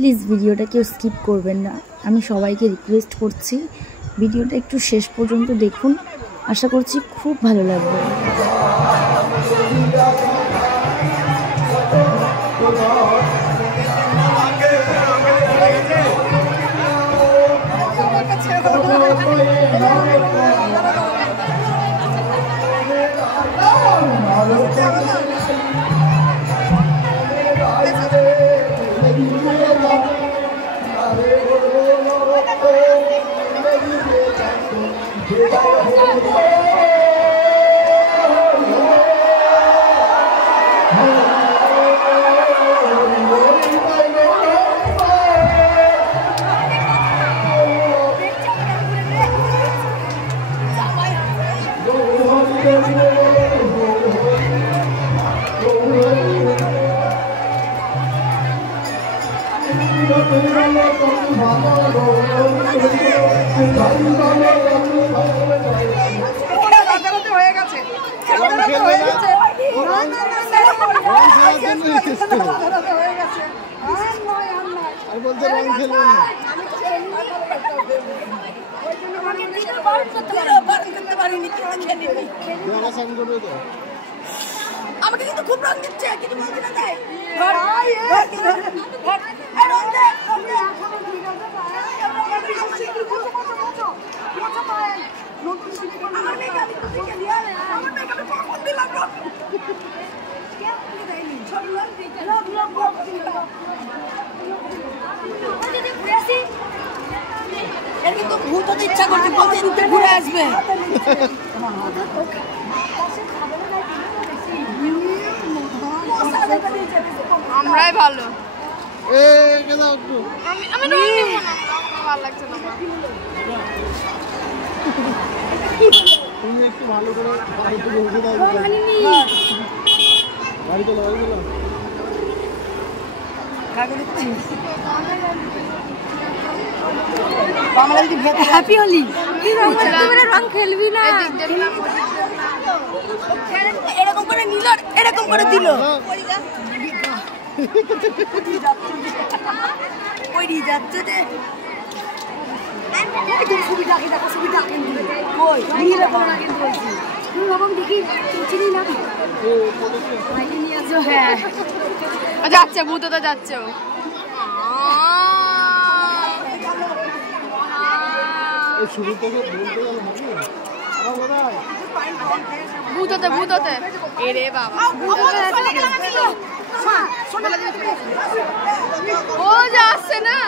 Please ভিডিওটা কেউ skip করবেন না, আমি সবাইকে রিকোয়েস্ট করছি। ভিডিওটা একটু শেষ পর্যন্ত দেখুন, আশা করছি খুব ভালো লাগবে। আমাকে কিন্তু খুব রং দিচ্ছে, কিছু বলছি না তাই এর কিন্তু ভূত হতে ইচ্ছা করছে, বলছে ঘুরে আসবে। আমরাই ভালো, ভালো লাগছে না। তুমি একটু ভালো করে বাড়িতে বসে দাও, বাড়ি চলো হ্যাপি হোলি। রং খেলবি না, এরকম করে নিল, এরকম করে দিল। যাচ্ছে ভূতটা যাচ্ছে, ভূততে ভূততে এরে বাবা ও যাচ্ছে না।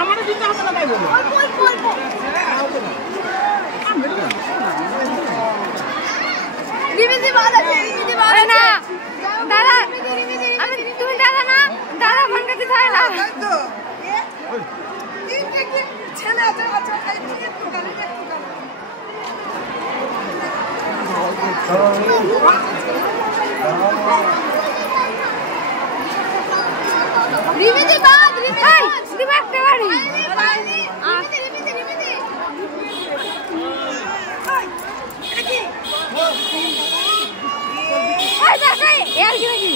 আমার দিতে হবে না ভাই, বলো দিদি ভালো আছে, দিদি ভালো না দাদা, আমি তুমি দাদা না, দাদা ফোন করতে চাই না তো ছেলে আছে। আচ্ছা রিমিদি বাদ, রিমিদি একটা বাড়ি यार क्यों नहीं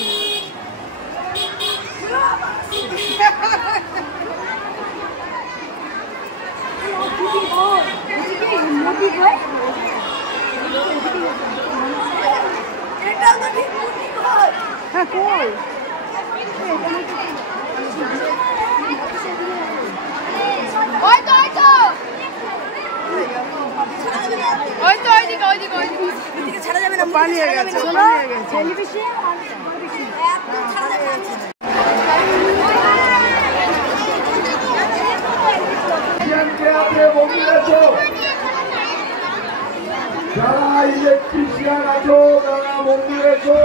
ছাড়া যাবে না, পানি হয়ে গেছে, টেলিভিশন ছাড়া যাবে না। যারা ইলেকট্রিশিয়ান আছো তারা মন্দিরে এসো।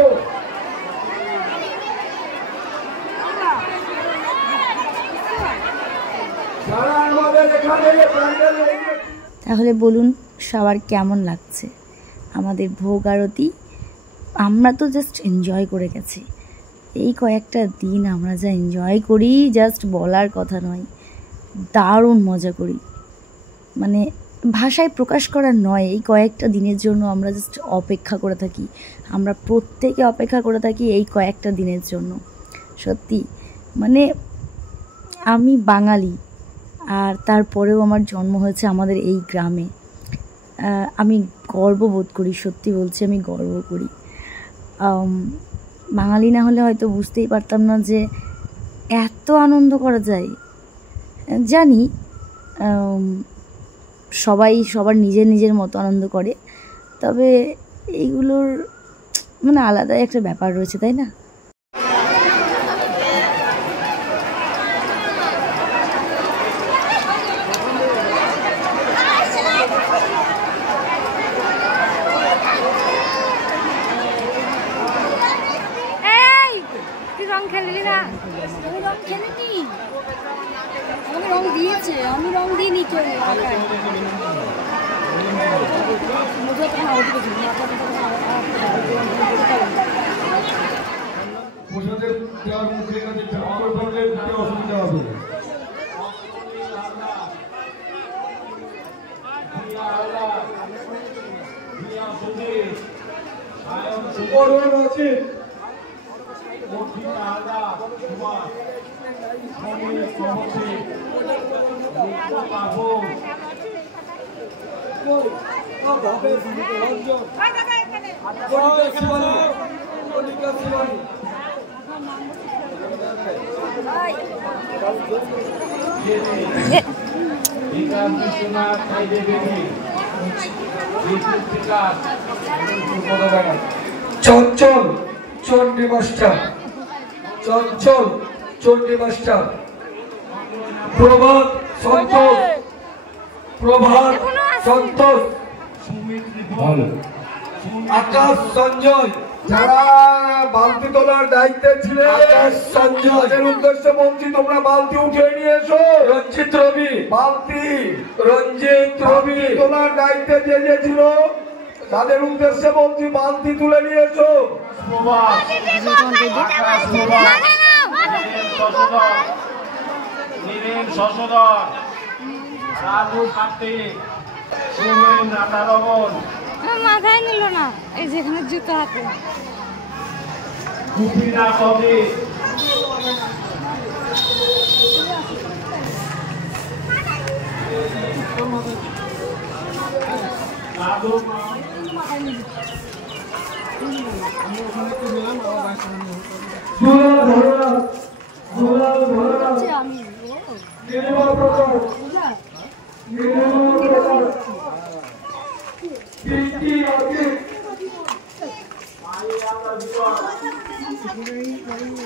তাহলে বলুন সবার কেমন লাগছে? আমাদের ভোগ আরতি আমরা তো জাস্ট এনজয় করে গেছি। এই কয়েকটা দিন আমরা যা এনজয় করি জাস্ট বলার কথা নয়, দারুণ মজা করি, মানে ভাষায় প্রকাশ করার নয়। এই কয়েকটা দিনের জন্য আমরা জাস্ট অপেক্ষা করে থাকি, আমরা প্রত্যেকে অপেক্ষা করে থাকি এই কয়েকটা দিনের জন্য। সত্যি মানে আমি বাঙালি, আর তারপরেও আমার জন্ম হয়েছে আমাদের এই গ্রামে। আমি গর্ববোধ করি, সত্যি বলছি আমি গর্ব করি। বাঙালি না হলে হয়তো বুঝতেই পারতাম না যে এত আনন্দ করা যায়। জানি সবাই সবার নিজের নিজের মতো আনন্দ করে, তবে এইগুলোর মানে আলাদাই একটা ব্যাপার রয়েছে, তাই না? রং খেললি না? আমি রং খেলিনি, আমাকে রং দিয়েছে, আমি রং দিইনি কেউ। প্রসাদের দেওয়ার মুখের কাছে অন্তর করলে অসুবিধা হবে। চঞ্চল চণ্ডী মাস্টার, চঞ্চল চণ্ডী মাস্টার, প্রভাত সন্তোষ, প্রভাত সন্তোষ, আকাশ সঞ্জয়, যারা বালতি তোলার দায়িত্বে ছিলেন আকাশ সঞ্জয়ের উদ্দেশ্যে বলছি তোমরা বালতি উঠে নিয়ে এসো। রঞ্জিত রবি, বালতি রঞ্জিত রবি তোলার দায়িত্বে যে ছিল তাদের উদ্দেশ্যে বলছি বালতি তুলে নিয়ে এসো। নীরেন শশধর, রাজু কার্তিক, সুমেন রাতারমন, মাথায় নিল না, এই যেখানে জুতো হাতে কুপিনা কবি, আমি